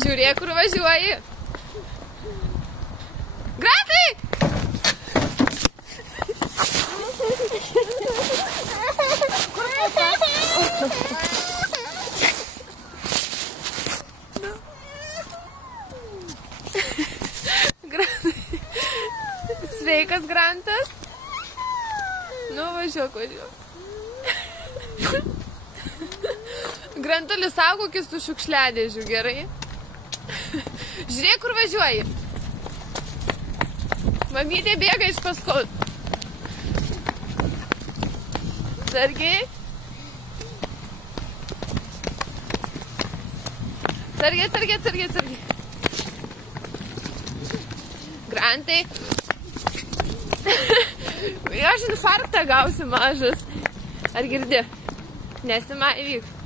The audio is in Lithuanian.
Žiūrėk, kur važiuoji. Grantai! Sveikas, Grantas. Nu, važiuok. Grantulis, saugokis tų šiukšliadėžių, gerai? Žiūrėk, kur važiuoji. Mamytė bėga iš paskos. Sargiai. Sargiai. Grantai. Aš infarktą gausiu mažas. Ar girdi? Įvyk.